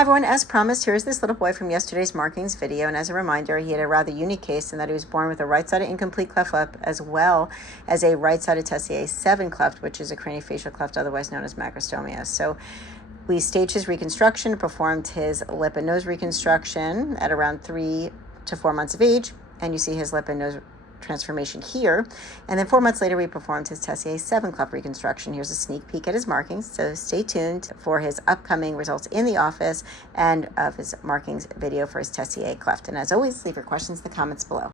Hi everyone, as promised, here's this little boy from yesterday's markings video, and as a reminder, he had a rather unique case in that he was born with a right-sided incomplete cleft lip as well as a right-sided Tessier 7 cleft, which is a craniofacial cleft, otherwise known as macrostomia. So we staged his reconstruction, performed his lip and nose reconstruction at around 3 to 4 months of age, and you see his lip and nose transformation here. And then 4 months later, we performed his Tessier 7 cleft reconstruction. Here's a sneak peek at his markings, so stay tuned for his upcoming results in the office and of his markings video for his Tessier cleft. And as always, leave your questions in the comments below.